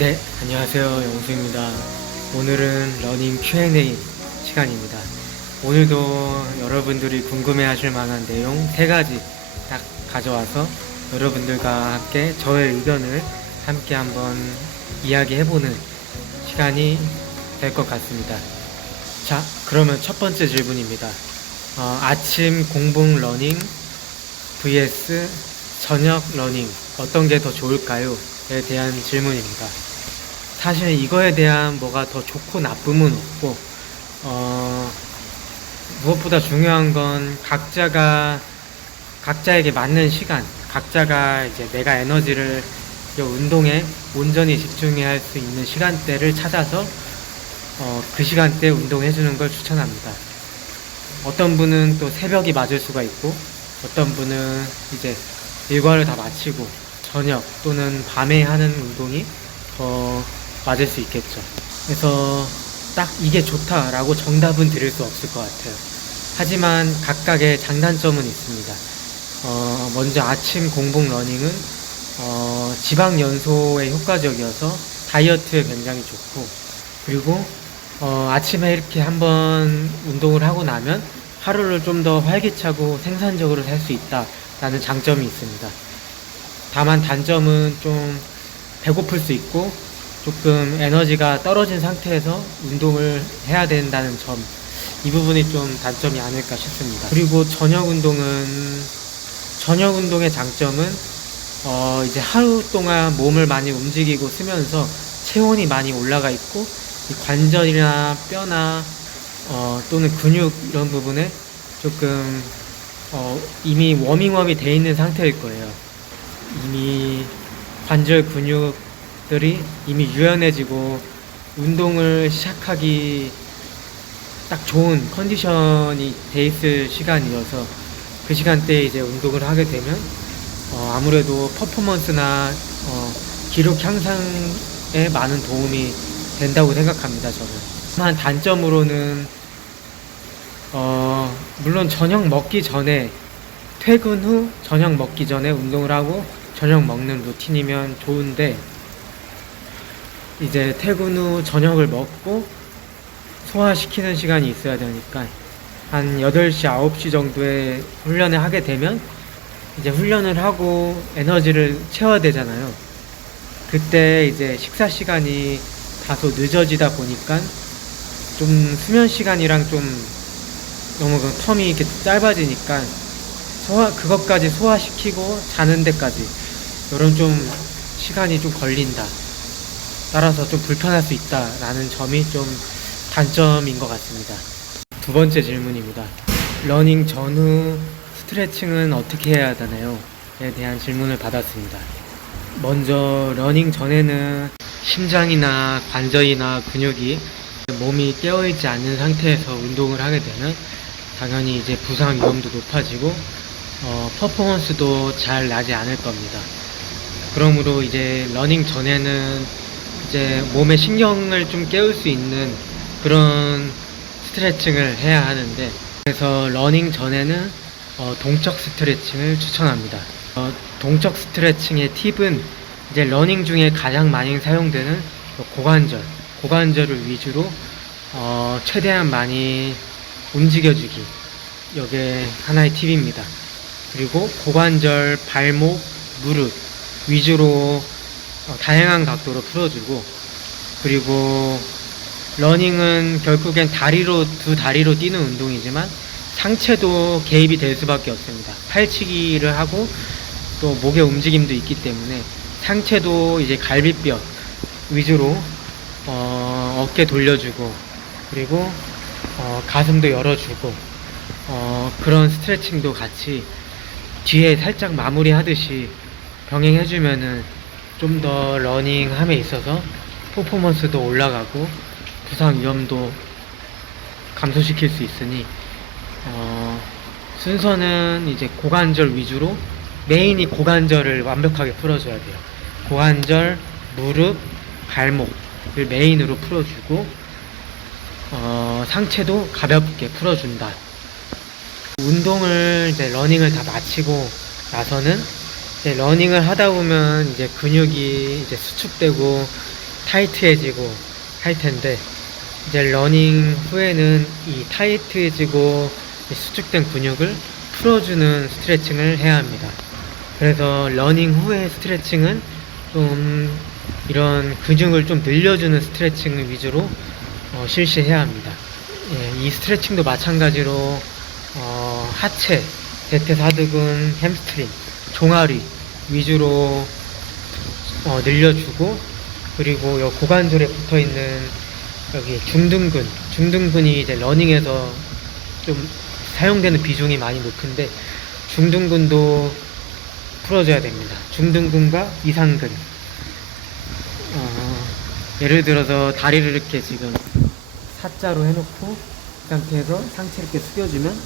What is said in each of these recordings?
네, 안녕하세요. 영수입니다. 오늘은 러닝 Q&A 시간입니다. 오늘도 여러분들이 궁금해 하실 만한 내용 3가지 딱 가져와서 여러분들과 함께 저의 의견을 함께 한번 이야기해보는 시간이 될 것 같습니다. 자, 그러면 첫 번째 질문입니다. 아침 공복 러닝 vs 저녁 러닝 어떤 게 더 좋을까요? 에 대한 질문입니다. 사실 이거에 대한 뭐가 더 좋고 나쁨은 없고, 무엇보다 중요한 건 각자에게 맞는 시간, 각자가 이제 내가 에너지를 이 운동에 온전히 집중해야 할 수 있는 시간대를 찾아서 그 시간대에 운동해주는 걸 추천합니다. 어떤 분은 또 새벽이 맞을 수가 있고, 어떤 분은 이제 일과를 다 마치고 저녁 또는 밤에 하는 운동이 더 맞을 수 있겠죠. 그래서 딱 이게 좋다라고 정답은 드릴 수 없을 것 같아요. 하지만 각각의 장단점은 있습니다. 먼저 아침 공복 러닝은 지방 연소에 효과적이어서 다이어트에 굉장히 좋고, 그리고 아침에 이렇게 한번 운동을 하고 나면 하루를 좀 더 활기차고 생산적으로 살 수 있다라는 장점이 있습니다. 다만 단점은 좀 배고플 수 있고 조금 에너지가 떨어진 상태에서 운동을 해야 된다는 점, 이 부분이 좀 단점이 아닐까 싶습니다. 그리고 저녁 운동의 장점은 이제 하루 동안 몸을 많이 움직이고 쓰면서 체온이 많이 올라가 있고 이 관절이나 뼈나 또는 근육 이런 부분에 조금 이미 워밍업이 돼 있는 상태일 거예요. 이미 관절 근육들이 이미 유연해지고 운동을 시작하기 딱 좋은 컨디션이 돼 있을 시간이어서 그 시간대에 이제 운동을 하게 되면 아무래도 퍼포먼스나 기록 향상에 많은 도움이 된다고 생각합니다, 저는. 한 단점으로는 물론 저녁 먹기 전에, 퇴근 후 저녁 먹기 전에 운동을 하고 저녁 먹는 루틴이면 좋은데, 이제 퇴근 후 저녁을 먹고 소화시키는 시간이 있어야 되니까 한 8시, 9시 정도에 훈련을 하게 되면 이제 훈련을 하고 에너지를 채워야 되잖아요. 그때 이제 식사 시간이 다소 늦어지다 보니까 좀 수면 시간이랑 좀 너무 그 텀이 이렇게 짧아지니까 그것까지 소화시키고 자는 데까지 이런 좀 시간이 좀 걸린다. 따라서 좀 불편할 수 있다라는 점이 좀 단점인 것 같습니다. 두 번째 질문입니다. 러닝 전후 스트레칭은 어떻게 해야 하나요? 에 대한 질문을 받았습니다. 먼저 러닝 전에는 심장이나 관절이나 근육이 몸이 깨어있지 않는 상태에서 운동을 하게 되면 당연히 이제 부상 위험도 높아지고 퍼포먼스도 잘 나지 않을 겁니다. 그러므로 이제 러닝 전에는 이제 몸의 신경을 좀 깨울 수 있는 그런 스트레칭을 해야 하는데, 그래서 러닝 전에는 동적 스트레칭을 추천합니다. 동적 스트레칭의 팁은 이제 러닝 중에 가장 많이 사용되는 고관절을 위주로 최대한 많이 움직여주기, 이게 하나의 팁입니다. 그리고 고관절, 발목, 무릎 위주로 다양한 각도로 풀어주고, 그리고 러닝은 결국엔 두 다리로 뛰는 운동이지만 상체도 개입이 될 수밖에 없습니다. 팔치기를 하고 또 목의 움직임도 있기 때문에 상체도 이제 갈비뼈 위주로 어깨 돌려주고, 그리고 가슴도 열어주고, 그런 스트레칭도 같이 뒤에 살짝 마무리 하듯이 병행해주면은 좀 더 러닝함에 있어서 퍼포먼스도 올라가고 부상 위험도 감소시킬 수 있으니 순서는 이제 고관절 위주로, 메인이 고관절을 완벽하게 풀어줘야 돼요. 고관절, 무릎, 발목을 메인으로 풀어주고 상체도 가볍게 풀어준다. 운동을 이제 러닝을 다 마치고 나서는 이제 러닝을 하다 보면 이제 근육이 이제 수축되고 타이트해지고 할 텐데, 이제 러닝 후에는 이 타이트해지고 이 수축된 근육을 풀어주는 스트레칭을 해야 합니다. 그래서 러닝 후의 스트레칭은 좀 이런 근육을 좀 늘려주는 스트레칭을 위주로 실시해야 합니다. 예, 이 스트레칭도 마찬가지로 하체, 대퇴사두근, 햄스트링, 종아리 위주로 늘려주고, 그리고 요 고관절에 붙어있는 여기 중둔근이 이제 러닝에서 좀 사용되는 비중이 많이 높은데, 중둔근도 풀어줘야 됩니다. 중둔근과 이상근. 예를 들어서 다리를 이렇게 지금 사자로 해놓고 그 상태에서 상체 이렇게 숙여주면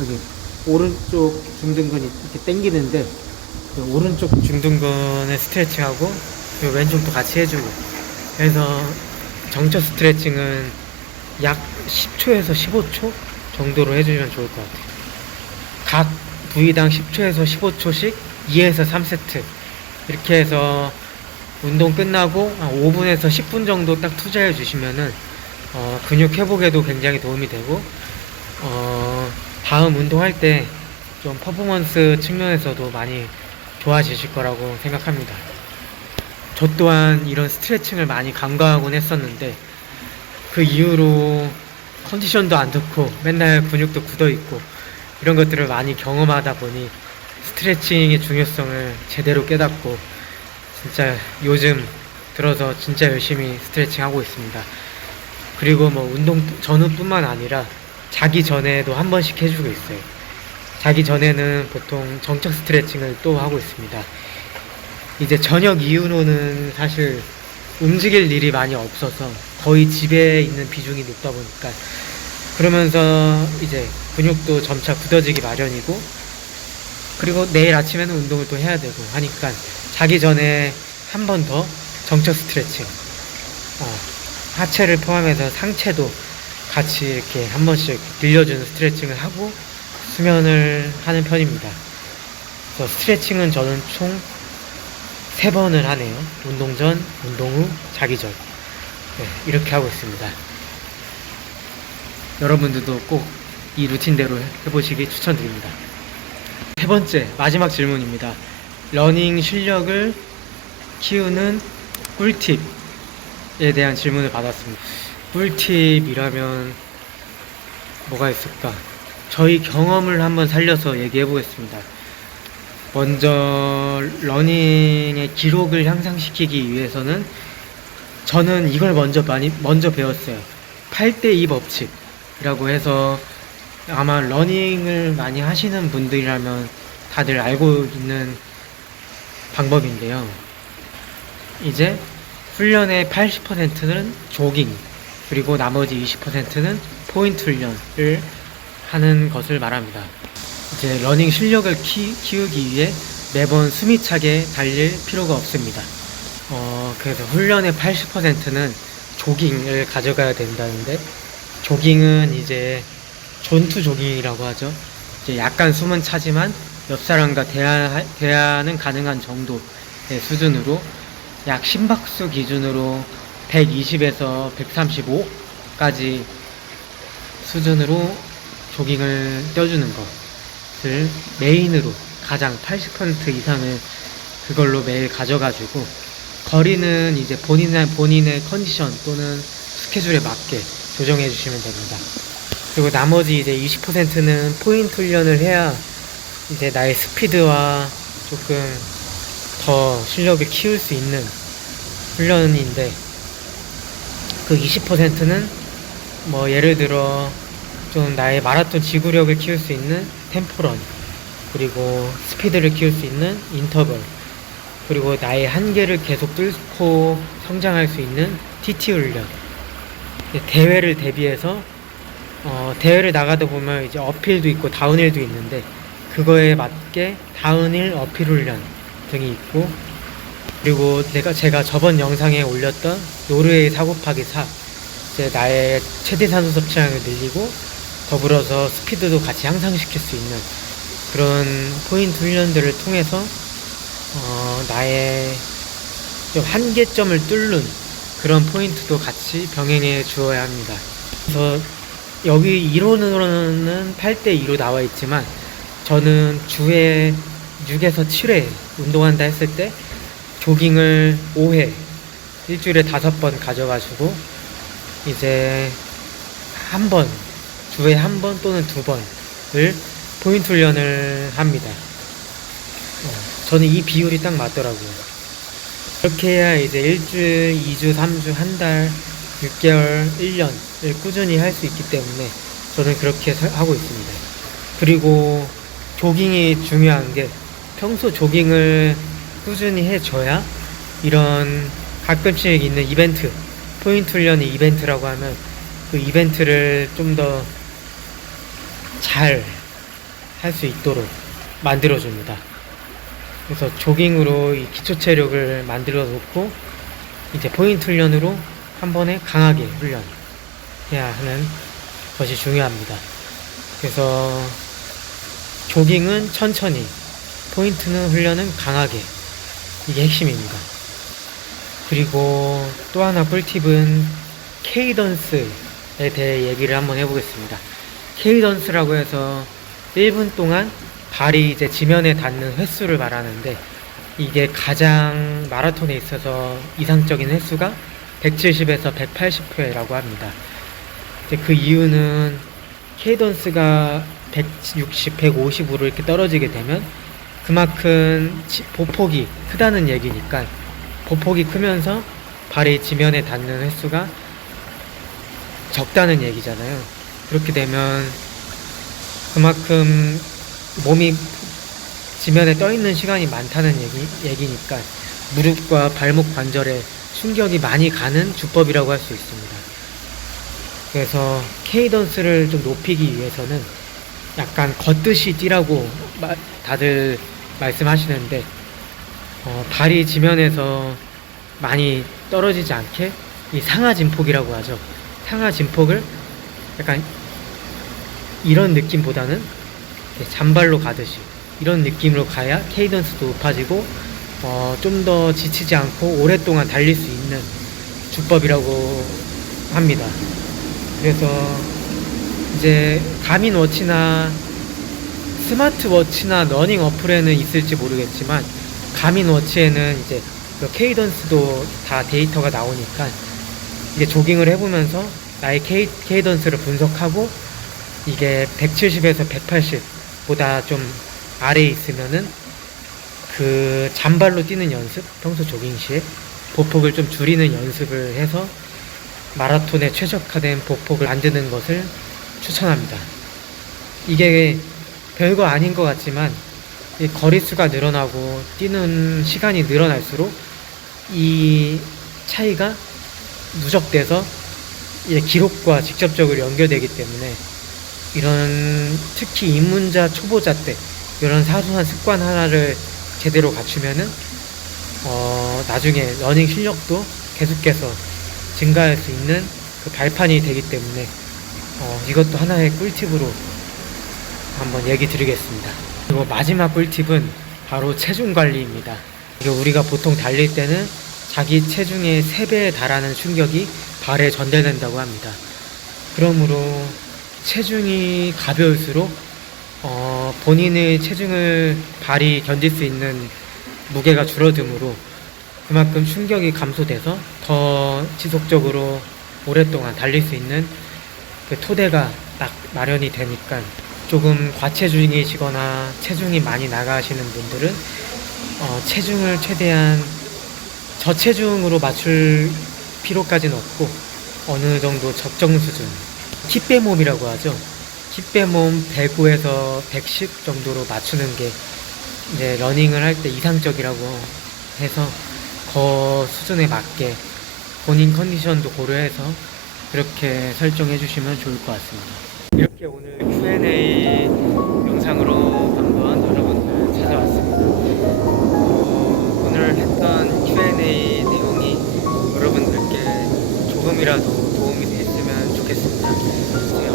여기 오른쪽 중둔근이 이렇게 당기는데, 그 오른쪽 중둔근을 스트레칭하고 왼쪽도 같이 해주고, 그래서 정처 스트레칭은 약 10초에서 15초 정도로 해주면 좋을 것 같아요. 각 부위당 10초에서 15초씩 2에서 3세트 이렇게 해서 운동 끝나고 5분에서 10분 정도 딱 투자해 주시면은 근육 회복에도 굉장히 도움이 되고, 다음 운동할 때 좀 퍼포먼스 측면에서도 많이 좋아지실 거라고 생각합니다. 저 또한 이런 스트레칭을 많이 간과하곤 했었는데, 그 이후로 컨디션도 안 좋고 맨날 근육도 굳어 있고 이런 것들을 많이 경험하다 보니 스트레칭의 중요성을 제대로 깨닫고, 진짜 요즘 들어서 진짜 열심히 스트레칭 하고 있습니다. 그리고 뭐 운동 전후뿐만 아니라 자기 전에도 한 번씩 해주고 있어요. 자기 전에는 보통 정적 스트레칭을 또 하고 있습니다. 이제 저녁 이후로는 사실 움직일 일이 많이 없어서 거의 집에 있는 비중이 높다 보니까, 그러면서 이제 근육도 점차 굳어지기 마련이고, 그리고 내일 아침에는 운동을 또 해야 되고 하니까 자기 전에 한 번 더 정적 스트레칭, 하체를 포함해서 상체도 같이 이렇게 한 번씩 늘려주는 스트레칭을 하고 수면을 하는 편입니다. 그래서 스트레칭은 저는 총 3번을 하네요. 운동 전, 운동 후, 자기 전. 네, 이렇게 하고 있습니다. 여러분들도 꼭 이 루틴대로 해보시기 추천드립니다. 3번째, 마지막 질문입니다. 러닝 실력을 키우는 꿀팁에 대한 질문을 받았습니다. 꿀팁이라면 뭐가 있을까? 저희 경험을 한번 살려서 얘기해 보겠습니다. 먼저 러닝의 기록을 향상시키기 위해서는 저는 이걸 먼저 배웠어요. 8대2 법칙이라고 해서, 아마 러닝을 많이 하시는 분들이라면 다들 알고 있는 방법인데요. 이제 훈련의 80%는 조깅, 그리고 나머지 20%는 포인트 훈련을 하는 것을 말합니다. 이제 러닝 실력을 키우기 위해 매번 숨이 차게 달릴 필요가 없습니다. 그래서 훈련의 80%는 조깅을 가져가야 된다는데, 조깅은 이제 전투 조깅이라고 하죠. 이제 약간 숨은 차지만 옆 사람과 대화는 가능한 정도의 수준으로, 약 심박수 기준으로 120에서 135까지 수준으로 조깅을 뛰어주는 것을 메인으로, 가장 80% 이상을 그걸로 매일 가져가지고, 거리는 이제 본인의 컨디션 또는 스케줄에 맞게 조정해 주시면 됩니다. 그리고 나머지 이제 20%는 포인트 훈련을 해야 이제 나의 스피드와 조금 더 실력을 키울 수 있는 훈련인데, 그 20%는 뭐 예를 들어 좀 나의 마라톤 지구력을 키울 수 있는 템포런, 그리고 스피드를 키울 수 있는 인터벌, 그리고 나의 한계를 계속 뚫고 성장할 수 있는 TT 훈련. 대회를 대비해서 대회를 나가다 보면 이제 어필도 있고 다운힐도 있는데, 그거에 맞게 다운힐, 어필 훈련 등이 있고, 그리고 제가 저번 영상에 올렸던 노르웨이 4곱하기 4, 이제 나의 최대 산소 섭취량을 늘리고 더불어서 스피드도 같이 향상시킬 수 있는 그런 포인트 훈련들을 통해서 나의 좀 한계점을 뚫는 그런 포인트도 같이 병행해 주어야 합니다. 그래서 여기 이론으로는 8대2로 나와 있지만 저는 주에 6에서 7회 운동한다 했을 때 조깅을 5회 일주일에 5번 가져가지고 이제 한 번, 주에 한 번 또는 2번을 포인트 훈련을 합니다. 저는 이 비율이 딱 맞더라고요. 그렇게 해야 이제 일주일, 2주, 3주, 한 달, 6개월, 1년을 꾸준히 할 수 있기 때문에 저는 그렇게 하고 있습니다. 그리고 조깅이 중요한 게 평소 조깅을 꾸준히 해줘야 이런 가끔씩 있는 이벤트, 포인트 훈련이 이벤트라고 하면 그 이벤트를 좀 더 잘 할 수 있도록 만들어줍니다. 그래서 조깅으로 이 기초 체력을 만들어 놓고 이제 포인트 훈련으로 한 번에 강하게 훈련해야 하는 것이 중요합니다. 그래서 조깅은 천천히, 포인트는 훈련은 강하게, 이게 핵심입니다. 그리고 또 하나 꿀팁은 케이던스에 대해 얘기를 한번 해보겠습니다. 케이던스라고 해서 1분 동안 발이 이제 지면에 닿는 횟수를 말하는데, 이게 가장 마라톤에 있어서 이상적인 횟수가 170에서 180회라고 합니다. 그 이유는 케이던스가 160, 150으로 이렇게 떨어지게 되면 그만큼 보폭이 크다는 얘기니까, 보폭이 크면서 발이 지면에 닿는 횟수가 적다는 얘기잖아요. 그렇게 되면 그만큼 몸이 지면에 떠 있는 시간이 많다는 얘기니까 무릎과 발목 관절에 충격이 많이 가는 주법이라고 할 수 있습니다. 그래서 케이던스를 좀 높이기 위해서는 약간 걷듯이 뛰라고 다들 말씀하시는데, 발이 지면에서 많이 떨어지지 않게 이 상하진폭이라고 하죠. 상하진폭을 약간 이런 느낌보다는 잔발로 가듯이 이런 느낌으로 가야 케이던스도 높아지고 좀 더 지치지 않고 오랫동안 달릴 수 있는 주법이라고 합니다. 그래서 이제 가민워치나 스마트워치나 러닝 어플에는 있을지 모르겠지만, 가민워치에는 이제 그 케이던스도 다 데이터가 나오니까 이게 조깅을 해보면서 나의 케이던스를 분석하고 이게 170에서 180보다 좀 아래에 있으면은 그 잔발로 뛰는 연습, 평소 조깅 시에 보폭을 좀 줄이는 연습을 해서 마라톤에 최적화된 보폭을 만드는 것을 추천합니다. 이게 별거 아닌 것 같지만 이 거리수가 늘어나고 뛰는 시간이 늘어날수록 이 차이가 누적돼서 이제 기록과 직접적으로 연결되기 때문에, 이런 특히 입문자 초보자 때 이런 사소한 습관 하나를 제대로 갖추면은 나중에 러닝 실력도 계속해서 증가할 수 있는 그 발판이 되기 때문에 이것도 하나의 꿀팁으로 한번 얘기 드리겠습니다. 그리고 마지막 꿀팁은 바로 체중 관리입니다. 우리가 보통 달릴 때는 자기 체중의 3배에 달하는 충격이 발에 전달된다고 합니다. 그러므로 체중이 가벼울수록 본인의 체중을 발이 견딜 수 있는 무게가 줄어들므로 그만큼 충격이 감소돼서 더 지속적으로 오랫동안 달릴 수 있는 그 토대가 딱 마련이 되니까, 조금 과체중이시거나 체중이 많이 나가시는 분들은 체중을 최대한 저체중으로 맞출 필요까지는 없고 어느 정도 적정 수준, 킥배몸이라고 하죠. 킥배몸 105에서 110 정도로 맞추는 게 이제 러닝을 할 때 이상적이라고 해서 그 수준에 맞게 본인 컨디션도 고려해서 그렇게 설정해 주시면 좋을 것 같습니다. 이렇게 오늘 Q&A 영상으로 한번 여러분들 찾아왔습니다. 오늘 했던 Q&A 내용이 여러분들께 조금이라도 도움이 됐으면 좋겠습니다.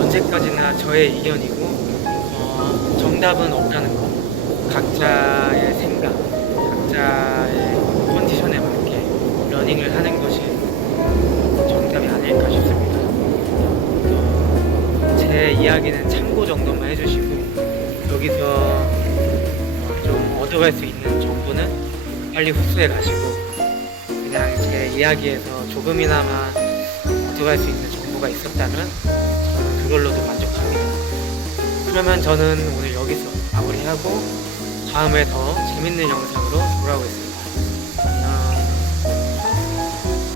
언제까지나 저의 의견이고 정답은 없다는 거, 각자의 생각, 각자의 컨디션에 맞게 러닝을 하는 것이 이야기는 참고 정도만 해주시고 여기서 좀 얻어갈 수 있는 정보는 빨리 흡수해 가시고 그냥 제 이야기에서 조금이나마 얻어갈 수 있는 정보가 있었다면 저는 그걸로도 만족합니다. 그러면 저는 오늘 여기서 마무리하고 다음에 더 재밌는 영상으로 돌아오겠습니다.